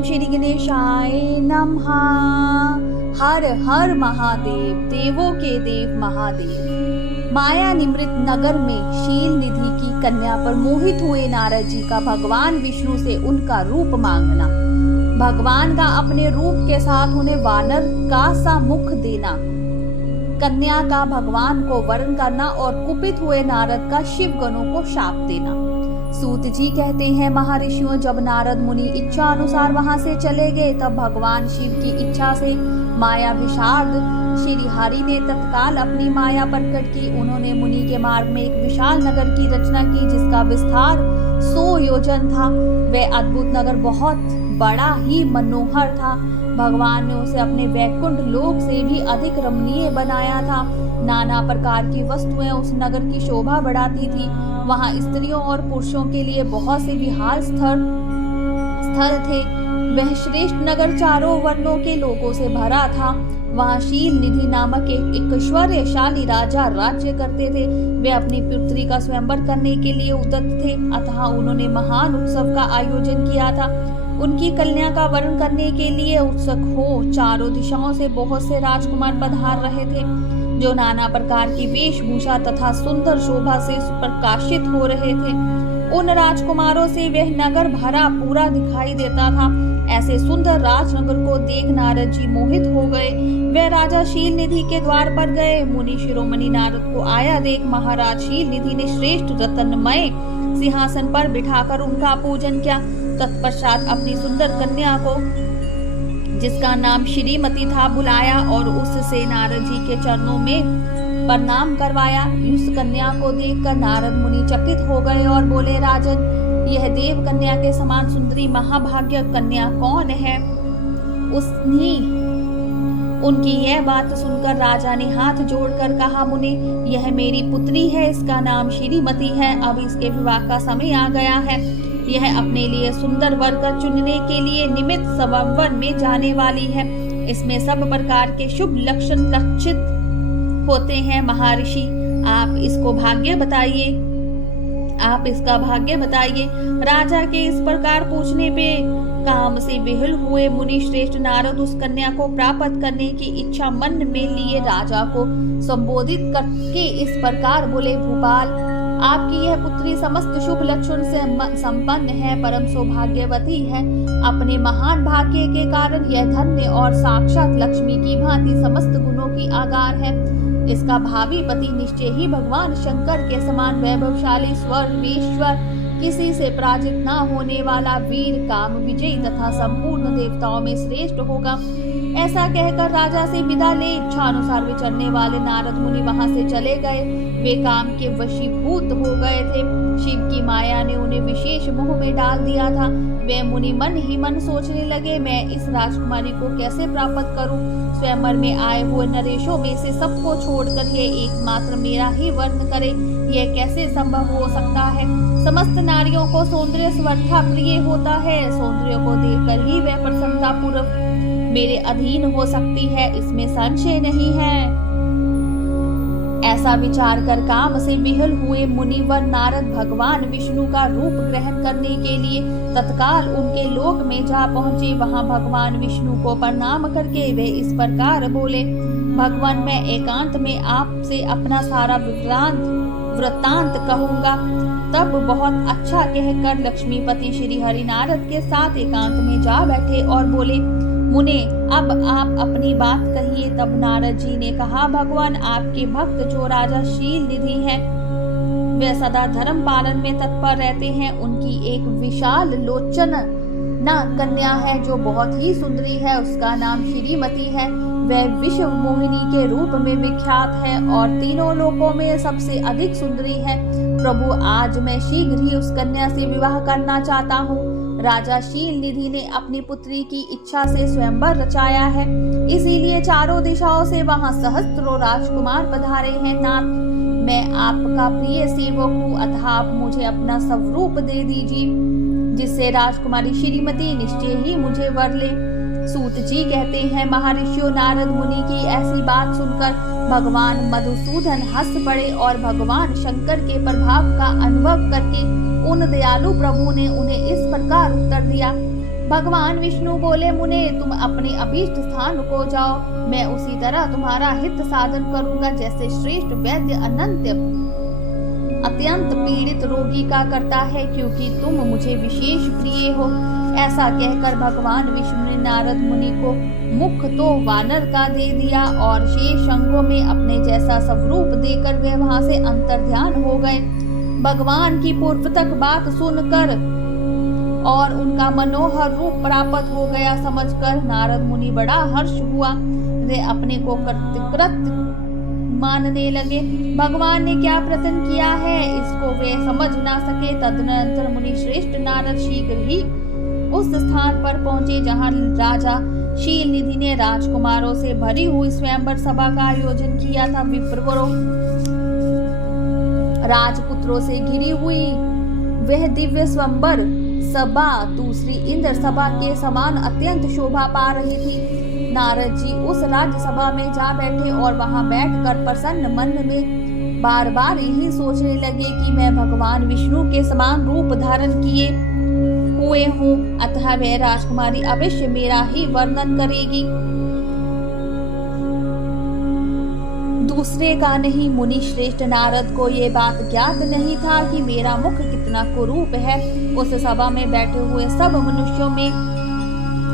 ओम श्री गणेशाय नमः। हर हर महादेव, देवों के देव महादेव। माया निमृत नगर में शील निधि की कन्या पर मोहित हुए नारद जी का भगवान विष्णु से उनका रूप मांगना, भगवान का अपने रूप के साथ उन्हें वानर का सा मुख देना, कन्या का भगवान को वरण करना और कुपित हुए नारद का शिव गणों को शाप देना। सूत जी कहते हैं, महर्षियों, जब नारद मुनि इच्छा अनुसार वहां से चले गए, तब भगवान शिव की इच्छा से माया विशारद श्री हरि ने तत्काल अपनी माया प्रकट की। उन्होंने मुनि के मार्ग में एक विशाल नगर की रचना की, जिसका विस्तार 100 योजन था। वह अद्भुत नगर बहुत बड़ा ही मनोहर था। भगवान ने उसे अपने वैकुंठ लोक से भी अधिक रमणीय बनाया था। नाना प्रकार की वस्तुएं उस नगर की शोभा बढ़ाती थी। वहां स्त्रियों और पुरुषों के लिए बहुत से विहार स्थल थे। वह श्रेष्ठ नगर चारों वर्णों के लोगों से भरा था। वहां शील निधि नामक एक ऐश्वर्यशाली राजा राज्य करते थे। वे अपनी पुत्री का स्वयंवर करने के लिए उद्यत थे, अतः उन्होंने महान उत्सव का आयोजन किया था। उनकी कन्या का वरण करने के लिए उत्सुक हो चारों दिशाओं से बहुत से राजकुमार पधार रहे थे, जो नाना प्रकार की वेशभूषा तथा सुंदर शोभा से प्रकाशित हो रहे थे। उन राजकुमारों से वह नगर भरा पूरा दिखाई देता था। ऐसे सुंदर राजनगर को देख नारद जी मोहित हो गए। वे राजा शील निधि के द्वार पर गए। मुनि शिरोमणि नारद को आया देख महाराज शील निधि ने श्रेष्ठ रत्नमय सिंहासन पर बिठाकर उनका पूजन किया। तत्पश्चात अपनी सुंदर कन्या को, जिसका नाम श्रीमती था, बुलाया और उससे नारद जी के चरणों में प्रणाम करवाया। उस कन्या को देखकर नारद मुनि चकित हो गए और बोले, राजन, यह देव कन्या के समान सुंदरी महाभाग्य कन्या कौन है? उनकी यह बात सुनकर राजा ने हाथ जोड़कर कहा, मुनि, यह मेरी पुत्री है, इसका नाम श्रीमती है। अब इसके विवाह का समय आ गया है। यह अपने लिए सुंदर वर का चुनने के लिए निमित्त स्वयंवर में जाने वाली है। इसमें सब प्रकार के शुभ लक्षण लक्षित होते हैं। महर्षि, आप इसका भाग्य बताइए। राजा के इस प्रकार पूछने पे काम से विह्वल हुए मुनि श्रेष्ठ नारद उस कन्या को प्राप्त करने की इच्छा मन में लिए राजा को संबोधित करके इस प्रकार बोले, भूपाल, आपकी यह पुत्री समस्त शुभ लक्षण से संपन्न है, परम सौभाग्यवती है। अपने महान भाग्य के कारण यह धन्य और साक्षात लक्ष्मी की भांति समस्त गुणों की आगार है। इसका भावी पति निश्चय ही भगवान शंकर के समान वैभवशाली स्वर्गेश्वर, किसी से पराजित न होने वाला वीर, काम विजयी तथा संपूर्ण देवताओं में श्रेष्ठ होगा। ऐसा कहकर राजा से विदा ले इच्छा अनुसार विचरने वाले नारद मुनि वहां से चले गए। वे काम के वशीभूत हो गए थे। शिव की माया ने उन्हें विशेष मोह में डाल दिया था। वे मुनि मन ही मन सोचने लगे, मैं इस राजकुमारी को कैसे प्राप्त करूं? स्वयंवर में आए हुए नरेशों में से सबको छोड़कर ये एकमात्र मेरा ही वर्ण करे, यह कैसे संभव हो सकता है? समस्त नारियों को सौंदर्य सर्वथा प्रिय होता है। सौंदर्य को देखकर ही वह प्रसन्नता पूर्वक मेरे अधीन हो सकती है, इसमें संशय नहीं है। ऐसा विचार कर काम से विह्वल हुए मुनिवर नारद भगवान विष्णु का रूप ग्रहण करने के लिए तत्काल उनके लोक में जा पहुंचे। वहां भगवान विष्णु को प्रणाम करके वे इस प्रकार बोले, भगवान, मैं एकांत में आपसे अपना सारा वृत्तांत कहूंगा। तब बहुत अच्छा कहकर लक्ष्मीपति श्री हरि नारद के साथ एकांत में जा बैठे और बोले, मुने, अब आप अपनी बात कहिए। तब नारद जी ने कहा, भगवान, आपके भक्त जो राजा शील निधि हैं, वे सदा धर्म पालन में तत्पर रहते हैं। उनकी एक विशाल लोचन कन्या है जो बहुत ही सुंदरी है। उसका नाम श्रीमती है। वह विश्व मोहिनी के रूप में विख्यात है और तीनों लोकों में सबसे अधिक सुंदरी है। प्रभु, आज मैं शीघ्र ही उस कन्या से विवाह करना चाहता हूँ। राजा शील निधि ने अपनी पुत्री की इच्छा से स्वयंवर रचाया है, इसीलिए चारों दिशाओं से वहां सहस्त्रों राजकुमार पधारे हैं। नाथ, मैं आपका प्रिय सेवक हूँ, अतः आप मुझे अपना स्वरूप दे दीजिए, जिससे राजकुमारी श्रीमती निश्चय ही मुझे वर ले। सूत जी कहते हैं, महर्षियों, नारद मुनि की ऐसी बात सुनकर भगवान मधुसूदन हंस पड़े और भगवान शंकर के प्रभाव का अनुभव करके उन दयालु प्रभु ने उन्हें इस प्रकार उत्तर दिया, भगवान विष्णु बोले, मुने तुम अपने अभीष्ट स्थान को जाओ, मैं उसी तरह तुम्हारा हित साधन करूंगा जैसे श्रेष्ठ वैद्य अत्यंत पीड़ित रोगी का करता है, क्योंकि तुम मुझे विशेष प्रिय हो। ऐसा कहकर भगवान विष्णु ने नारद मुनि को मुख तो वानर का दे दिया और शेष अंगों में अपने जैसा स्वरूप देकर वे वहां से अंतर्ध्यान हो गए। भगवान की पूर्वतक बात सुनकर और उनका मनोहर रूप प्राप्त हो गया समझकर नारद मुनि बड़ा हर्ष हुआ। वे अपने को कृतकृत मानने लगे। भगवान ने क्या प्रयत्न किया है इसको वे समझ ना सके। तदनंतर मुनि श्रेष्ठ नारद शीघ्र ही उस स्थान पर पहुंचे जहां राजा शील निधि ने राजकुमारों से भरी हुई स्वयंवर सभा का आयोजन किया था। विप्रवरों राजपुत्रों से घिरी हुई वह दिव्य स्वयंवर सभा दूसरी इंद्र सभा के समान अत्यंत शोभा पा रही थी। नारद जी उस राज्यसभा में जा बैठे और वहां बैठकर प्रसन्न मन में बार बार यही सोचने लगे कि मैं भगवान विष्णु के समान रूप धारण किए हुए हूँ, अतः वह राजकुमारी अवश्य मेरा ही वर्णन करेगी, दूसरे का नहीं। मुनि श्रेष्ठ नारद को ये बात ज्ञात नहीं था कि मेरा मुख कितना कुरूप है। उस सभा में बैठे हुए सब मनुष्यों में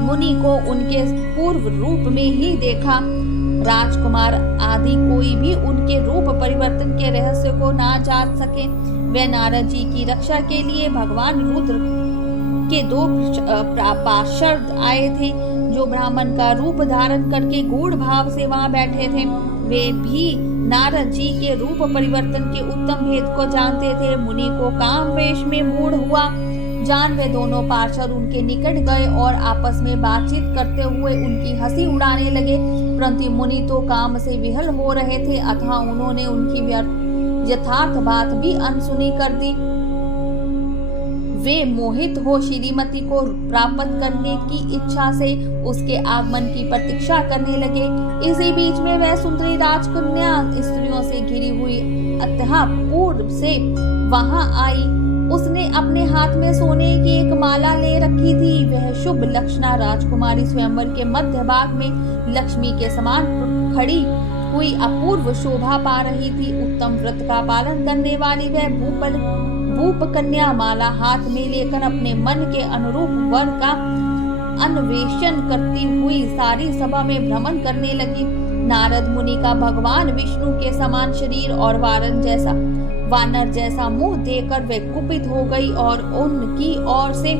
मुनि को उनके पूर्व रूप में ही देखा। राजकुमार आदि कोई भी उनके रूप परिवर्तन के रहस्य को ना जान सके। वे नारद जी की रक्षा के लिए भगवान रुद्र के 2 पार्षद आए थे, जो ब्राह्मण का रूप धारण करके गूढ़ भाव से वहां बैठे थे। वे भी नारद जी के रूप परिवर्तन के उत्तम भेद को जानते थे। मुनि को काम वेश में मूढ़ हुआ जान वे दोनों पार्षद उनके निकट गए और आपस में बातचीत करते हुए उनकी हंसी उड़ाने लगे, परंतु मुनि तो काम से विहल हो रहे थे, अतः उन्होंने उनकी यथार्थ बात भी अनसुनी कर दी। वे मोहित हो श्रीमती को प्राप्त करने की इच्छा से उसके आगमन की प्रतीक्षा करने लगे। इसी बीच में वह सुंदरी राजकन्या स्त्रियों से घिरी हुई अतः पूर्व से वहां आई। उसने अपने हाथ में सोने की एक माला ले रखी थी। वह शुभ लक्षणा राजकुमारी स्वयंवर के मध्य भाग में लक्ष्मी के समान खड़ी हुई अपूर्व शोभा पा रही थी। उत्तम व्रत का पालन करने वाली वह भूप कन्या माला हाथ में लेकर अपने मन के अनुरूप वर का अन्वेषण करती हुई सारी सभा में भ्रमण करने लगी। नारद मुनि का भगवान विष्णु के समान शरीर और वानर जैसा मुंह देखकर वे कुपित हो गई और उनकी ओर से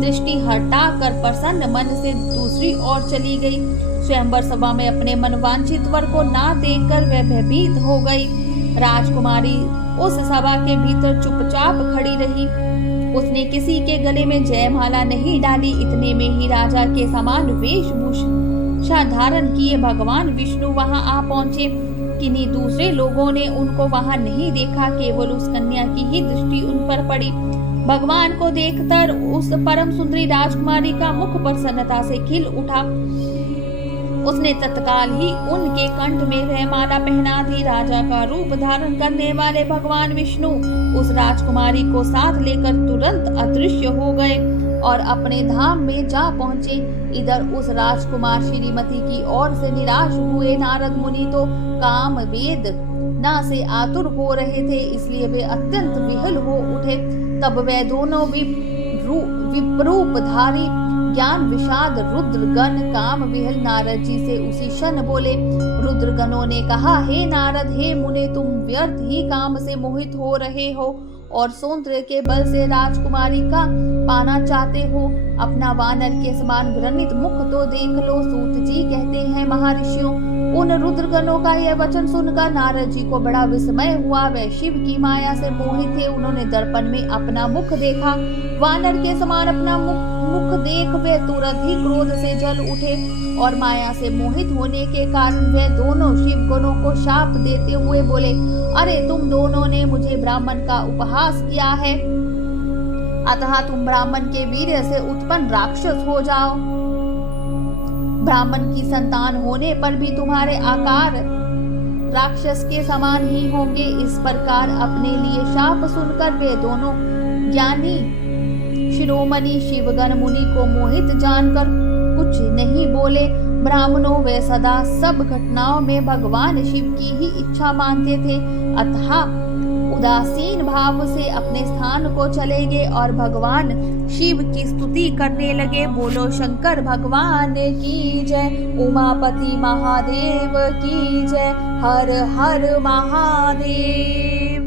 दृष्टि हटाकर प्रसन्न मन से दूसरी ओर चली गई। स्वयंवर सभा में अपने मनवांछित वर को ना देखकर वह भयभीत हो गई। राजकुमारी उस सभा के भीतर चुपचाप खड़ी रही। उसने किसी के गले में जयमाला नहीं डाली। इतने में ही राजा के समान वेशभूषा धारण किए भगवान विष्णु वहां आ पहुंचे। किन्हीं दूसरे लोगों ने उनको वहां नहीं देखा, केवल उस कन्या की ही दृष्टि उन पर पड़ी। भगवान को देखकर उस परम सुंदरी राजकुमारी का मुख प्रसन्नता से खिल उठा। उसने तत्काल ही उनके कंठ में वह माला पहना दी। राजा का रूप धारण करने वाले भगवान विष्णु उस राजकुमारी को साथ लेकर तुरंत अदृश्य हो गए और अपने धाम में जा पहुंचे। इधर उस राजकुमार श्रीमती की ओर से निराश हुए नारद मुनि तो काम वेद ना से आतुर हो रहे थे, इसलिए वे अत्यंत विहल हो उठे। तब वे दोनों विप्रूपधारी ज्ञान विषाद रुद्रगण काम विहल नारद जी से उसी क्षण बोले। रुद्रगणों ने कहा, हे नारद, हे मुने, तुम व्यर्थ ही काम से मोहित हो रहे हो और सौंदर्य के बल से राजकुमारी का पाना चाहते हो। अपना वानर के समान घृणित मुख तो देख लो। सूत जी कहते हैं, महर्षियों, उन रुद्रगणों का यह वचन सुनकर नारद जी को बड़ा विस्मय हुआ। वे शिव की माया से मोहित थे। उन्होंने दर्पण में अपना मुख देखा। वानर के समान अपना मुख देख वे तुरंत ही क्रोध से जल उठे और माया से मोहित होने के कारण वे दोनों शिव गणों को शाप देते हुए बोले, अरे तुम दोनों ने मुझे ब्राह्मण का उपहास किया है, अतः तुम ब्राह्मण के वीर्य से उत्पन्न राक्षस हो जाओ। ब्राह्मण की संतान होने पर भी तुम्हारे आकार राक्षस के समान ही होंगे। इस प्रकार अपने लिए शाप सुनकर वे दोनों ज्ञानी शिरोमणि शिवगण मुनि को मोहित जानकर कुछ नहीं बोले। ब्राह्मणों वे सदा सब घटनाओं में भगवान शिव की ही इच्छा मानते थे, अतः उदासीन भाव से अपने स्थान को चले गए और भगवान शिव की स्तुति करने लगे। बोलो शंकर भगवान की जय, उमापति महादेव की जय, हर हर महादेव।